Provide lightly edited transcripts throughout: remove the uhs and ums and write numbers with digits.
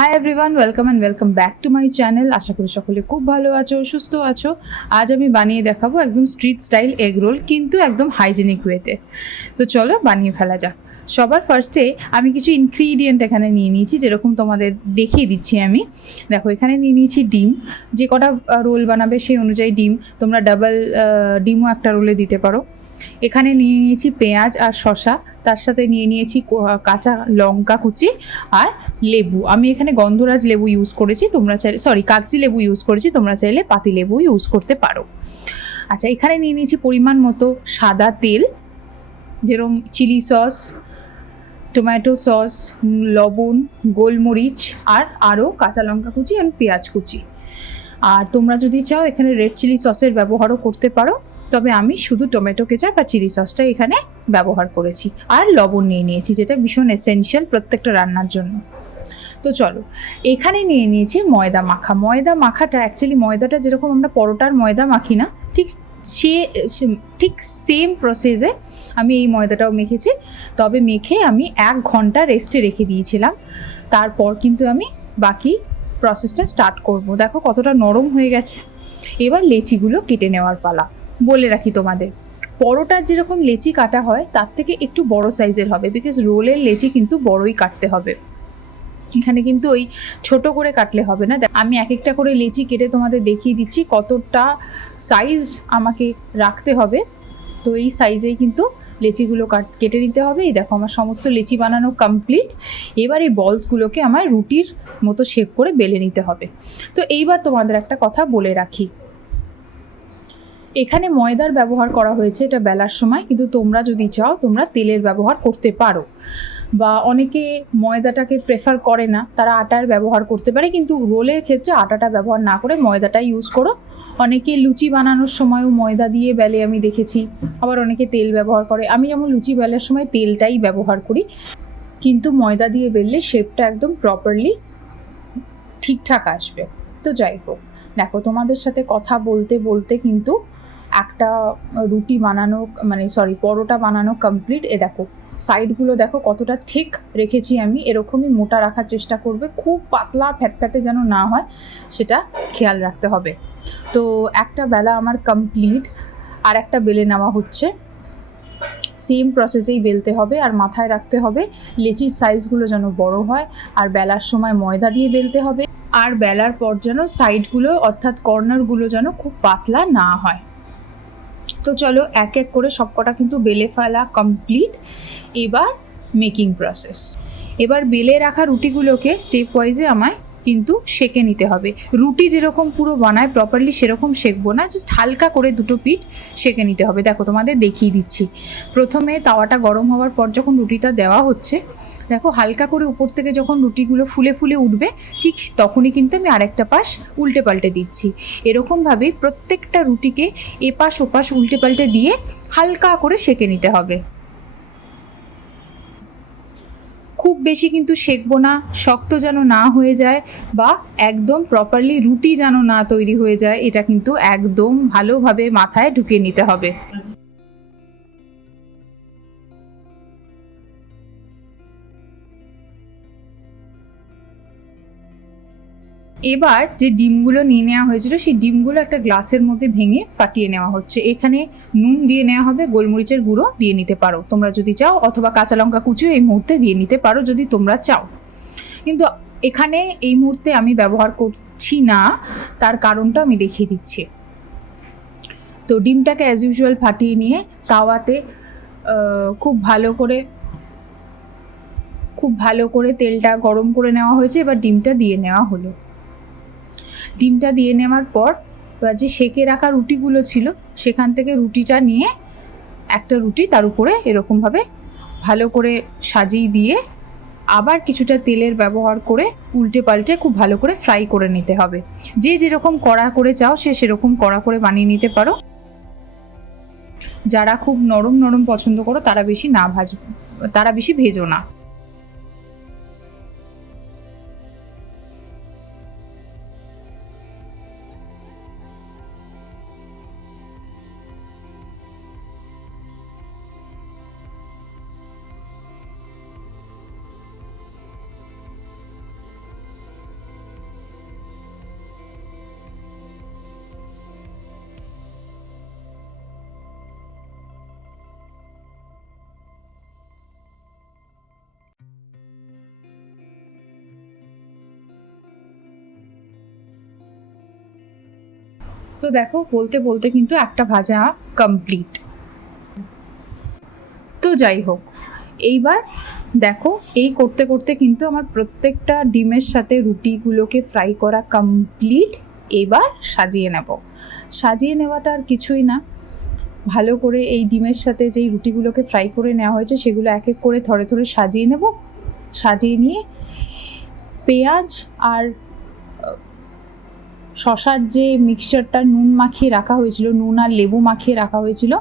High everyone, welcome back to my channel. আশা করি সকলে খুব ভালো আছো, সুস্থ আছো। আজ আমি বানিয়ে দেখাবো একদম স্ট্রিট স্টাইল এগ রোল, কিন্তু একদম হাইজেনিক ওয়েতে। তো চলো বানিয়ে ফেলা যাক। সবার ফার্স্টে আমি কিছু ইনগ্রিডিয়েন্ট এখানে নিয়ে নিয়েছি, যেরকম তোমাদের দেখিয়ে দিচ্ছি আমি। দেখো, এখানে নিয়ে নিয়েছি ডিম। যে কটা রোল বানাবে সেই অনুযায়ী ডিম, তোমরা ডাবল ডিমও একটা রোলে দিতে পারো। এখানে নিয়ে নিয়েছি পেঁয়াজ আর শসা, তার সাথে নিয়ে নিয়েছি কাঁচা লঙ্কা কুচি আর লেবু। আমি এখানে গন্ধরাজ লেবু ইউজ করেছি, তোমরা চাইলে কাগজি লেবু ইউজ করেছি, তোমরা চাইলে পাতি লেবু ইউজ করতে পারো। আচ্ছা, এখানে নিয়ে নিয়েছি পরিমাণ মতো সাদা তেল, যেরকম চিলি সস, টমেটো সস, লবণ, গোলমরিচ আর আরও কাঁচা লঙ্কা কুচি আর পেঁয়াজ কুচি। আর তোমরা যদি চাও এখানে রেড চিলি সসের ব্যবহারও করতে পারো, তবে আমি শুধু টমেটো কেচাপ আর চিলি সসটা এখানে ব্যবহার করেছি। আর লবণ নিয়ে নিয়েছি, যেটা ভীষণ এসেনশিয়াল প্রত্যেকটা রান্নার জন্য। তো চলো, এখানে নিয়ে নিয়েছি ময়দা মাখা। ময়দা মাখাটা অ্যাকচুয়ালি ময়দাটা যেরকম আমরা পরোটার ময়দা মাখি না, ঠিক সেম প্রসেসে আমি এই ময়দাটাও মেখেছি। তবে মেখে আমি 1 ঘন্টা রেস্টে রেখে দিয়েছিলাম। তারপর কিন্তু আমি বাকি প্রসেসটা স্টার্ট করব। দেখো কতটা নরম হয়ে গেছে। এবার লেচিগুলো কেটে নেওয়ার পালা। বলে রাখি তোমাদের, পরোটার যেরকম লেচি কাটা হয় তার থেকে একটু বড় সাইজের হবে, বিকজ রোলের লেচি কিন্তু বড়ই কাটতে হবে। এখানে কিন্তু ওই ছোট করে কাটলে হবে না। আমি এক একটা করে লেচি কেটে তোমাদের দেখিয়ে দিচ্ছি কতটা সাইজ আমাকে রাখতে হবে। তো এই সাইজেই কিন্তু লেচিগুলো কেটে নিতে হবে। এই দেখো, আমার সমস্ত লেচি বানানো কমপ্লিট। এবার এই বলসগুলোকে আমার রুটির মতো শেপ করে বেলে নিতে হবে। তো এইবার তোমাদের একটা কথা বলে রাখি, এখানে ময়দার ব্যবহার করা হয়েছে এটা বেলার সময়, কিন্তু তোমরা যদি চাও তোমরা তেলের ব্যবহার করতে পারো। বা অনেকে ময়দাটাকে প্রেফার করে না, তারা আটার ব্যবহার করতে পারে, কিন্তু রোলের ক্ষেত্রে আটাটা ব্যবহার না করে ময়দাটাই ইউজ করো। অনেকে লুচি বানানোর সময়ও ময়দা দিয়ে বেলে আমি দেখেছি, আবার অনেকে তেল ব্যবহার করে। আমি যেমন লুচি বেলার সময় তেলটাই ব্যবহার করি, কিন্তু ময়দা দিয়ে বেললে শেপটা একদম প্রপারলি ঠিকঠাক আসবে। তো যাই হোক, দেখো তোমাদের সাথে কথা বলতে বলতে কিন্তু একটা রুটি বানানো পরোটা বানানো কমপ্লিট। দেখো সাইডগুলো দেখো কতটা থিক রেখেছি আমি, এরকমই মোটা রাখার চেষ্টা করবে, খুব পাতলা ফ্যাটফ্যাটে যেন না হয় সেটা খেয়াল রাখতে হবে। তো একটা বেলা আমার কমপ্লিট, আর একটা বেলে নেওয়া হচ্ছে। সেম প্রসেসেই বেলতে হবে, আর মাথায় রাখতে হবে লেচির সাইজগুলো যেন বড় হয়। আর বেলার সময় ময়দা দিয়ে বেলতে হবে, আর বেলার পর যেন সাইডগুলো অর্থাৎ কর্নারগুলো যেন খুব পাতলা না হয়। তো চলো এক এক করে সবকটা কিন্তু বেলে ফেলা কমপ্লিট। এবার মেকিং প্রসেস। এবার বেলে রাখা রুটিগুলোকে স্টেপ ওয়াইজে আমায় কিন্তু সেঁকে নিতে হবে। রুটি যেরকম পুরো বানায় প্রপারলি সেরকম সেঁকবো না, জাস্ট হালকা করে দুটো পিঠ সেঁকে নিতে হবে। দেখো তোমাদের দেখিয়ে দিচ্ছি। প্রথমে তাওয়াটা গরম হওয়ার পর যখন রুটিটা দেওয়া হচ্ছে, দেখো হালকা করে উপর থেকে যখন রুটিগুলো ফুলে ফুলে উঠবে, ঠিক তখনই কিন্তু আমি আরেকটা পাশ উল্টে পাল্টে দিচ্ছি। এরকমভাবেই প্রত্যেকটা রুটিকে এপাশ ওপাশ উল্টে পাল্টে দিয়ে হালকা করে সেঁকে নিতে হবে। খুব বেশি কিন্তু সেঁকবো না, শক্ত যেন না হয়ে যায়, বা একদম প্রপারলি রুটি যেন না তৈরি হয়ে যায়, এটা কিন্তু একদম ভালোভাবে মাথায় ঢুকিয়ে নিতে হবে। এবার যে ডিমগুলো নিয়ে নেওয়া হয়েছিল সেই ডিমগুলো একটা গ্লাসের মধ্যে ভেঙে ফাটিয়ে নেওয়া হচ্ছে। এখানে নুন দিয়ে নেওয়া হবে, গোলমরিচের গুঁড়ো দিয়ে নিতে পারো তোমরা যদি চাও, অথবা কাঁচা লঙ্কা কুচিও এই মুহূর্তে দিয়ে নিতে পারো যদি তোমরা চাও। কিন্তু এখানে এই মুহূর্তে আমি ব্যবহার করছি না, তার কারণটা আমি দেখিয়ে দিচ্ছি। তো ডিমটাকে অ্যাজ ইউজুয়াল ফাটিয়ে নিয়ে তাওয়াতে খুব ভালো করে তেলটা গরম করে নেওয়া হয়েছে। এবার ডিমটা দিয়ে নেওয়া হলো। ডিমটা দিয়ে নেওয়ার পর যে সেঁকে রাখা রুটিগুলো ছিল সেখান থেকে রুটিটা নিয়ে একটা রুটি তার উপরে এরকমভাবে ভালো করে সাজিয়ে দিয়ে আবার কিছুটা তেলের ব্যবহার করে উল্টে পাল্টে খুব ভালো করে ফ্রাই করে নিতে হবে। যে যেরকম কড়া করে চাও সে সেরকম কড়া করে বানিয়ে নিতে পারো। যারা খুব নরম নরম পছন্দ করো তারা বেশি ভেজো না। তো দেখো বলতে বলতে কিন্তু একটা ভাজা কমপ্লিট। তো যাই হোক, এইবার দেখো এই করতে করতে কিন্তু আমার প্রত্যেকটা ডিমের সাথে রুটিগুলোকে ফ্রাই করা কমপ্লিট। এবার সাজিয়ে নেব। সাজিয়ে নেওয়াটা আর কিছুই না, ভালো করে এই ডিমের সাথে যেই রুটিগুলোকে ফ্রাই করে নেওয়া হয়েছে সেগুলো এক এক করে থরে থরে সাজিয়ে নেব। সাজিয়ে নিয়ে পেঁয়াজ আর শশার যে মিক্সচারটা নুন মাখিয়ে রাখা হয়েছিল, নুন আর লেবু মাখিয়ে রাখা হয়েছিল,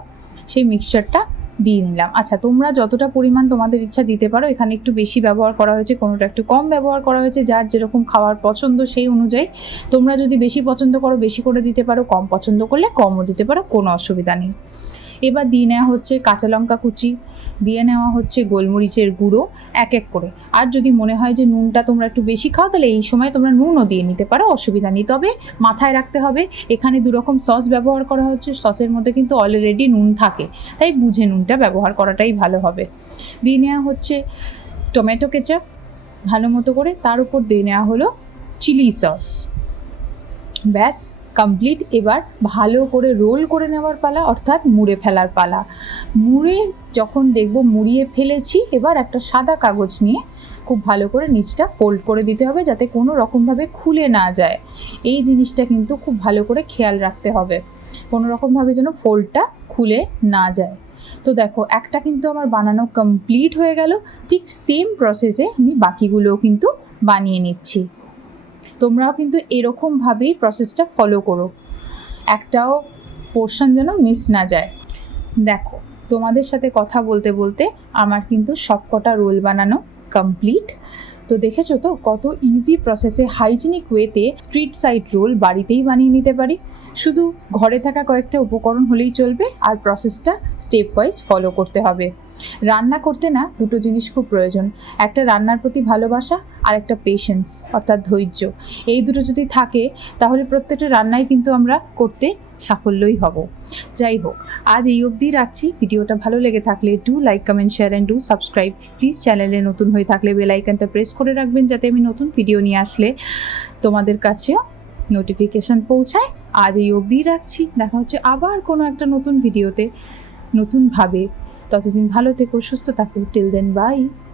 সেই মিক্সচারটা দিয়ে নিলাম। আচ্ছা, তোমরা যতটা পরিমাণ তোমাদের ইচ্ছা দিতে পারো, এখানে একটু বেশি ব্যবহার করা হয়েছে, কোনোটা একটু কম ব্যবহার করা হয়েছে, যার যেরকম খাওয়ার পছন্দ সেই অনুযায়ী। তোমরা যদি বেশি পছন্দ করো বেশি করে দিতে পারো, কম পছন্দ করলে কমও দিতে পারো, কোনো অসুবিধা নেই। এবার দিয়ে নেওয়া হচ্ছে কাঁচা লঙ্কা কুচি, দিয়ে নেওয়া হচ্ছে গোলমরিচের গুঁড়ো এক এক করে। আর যদি মনে হয় যে নুনটা তোমরা একটু বেশি খাও তাহলে এই সময় তোমরা নুনও দিয়ে নিতে পারো, অসুবিধা নেই। তবে মাথায় রাখতে হবে এখানে 2 রকম সস ব্যবহার করা হচ্ছে, সসের মধ্যে কিন্তু অলরেডি নুন থাকে, তাই বুঝে নুনটা ব্যবহার করাটাই ভালো হবে। দিয়ে নেওয়া হচ্ছে টমেটো কেচাপ ভালো মতো করে, তার উপর দিয়ে নেওয়া হলো চিলি সস। ব্যাস কমপ্লিট। এবার ভালো করে রোল করে নেওয়ার পালা, অর্থাৎ মুড়ে ফেলার পালা। মুড়ে যখন দেখবো মুড়িয়ে ফেলেছি, এবার একটা সাদা কাগজ নিয়ে খুব ভালো করে নিচটা ফোল্ড করে দিতে হবে যাতে কোনো রকমভাবে খুলে না যায়। এই জিনিসটা কিন্তু খুব ভালো করে খেয়াল রাখতে হবে, কোনো রকমভাবে যেন ফোল্ডটা খুলে না যায়। তো দেখো একটা কিন্তু আমার বানানো কমপ্লিট হয়ে গেল। ঠিক সেম প্রসেসে আমি বাকিগুলোও কিন্তু বানিয়ে নিচ্ছি। তোমরাও কিন্তু এরকমভাবেই প্রসেসটা ফলো করো, একটাও পোর্শন যেন মিস না যায়। দেখো তোমাদের সাথে কথা বলতে বলতে আমার কিন্তু সবকটা রোল বানানো কমপ্লিট। তো দেখেছো তো কত ইজি প্রসেসে হাইজিনিক ওয়েতে স্ট্রিট সাইড রোল বাড়িতেই বানিয়ে নিতে পারি। শুধু ঘরে থাকা কয়েকটা উপকরণ হলেই চলবে, আর প্রসেসটা স্টেপ ওয়াইজ ফলো করতে হবে। রান্না করতে না 2টো জিনিস খুব প্রয়োজন, একটা রান্নার প্রতি ভালোবাসা আর একটা পেশেন্স অর্থাৎ ধৈর্য। এই দুটো যদি থাকে তাহলে প্রত্যেকটা রান্নাই কিন্তু আমরা করতে সাফল্যই হব। যাই হোক, আজ এই অবধি রাখছি। ভিডিওটা ভালো লেগে থাকলে do like, comment, share and do subscribe. Please চ্যানেলে নতুন হয়ে থাকলে বেল আইকনটা প্রেস করে রাখবেন যাতে আমি নতুন ভিডিও নিয়ে আসলে তোমাদের কাছেও নোটিফিকেশান পৌঁছায়। আজ এই অবধি রাখছি, দেখা হচ্ছে আবার কোনো একটা নতুন ভিডিওতে নতুনভাবে। ততদিন ভালো থেকো, সুস্থ থাকো। Till then by.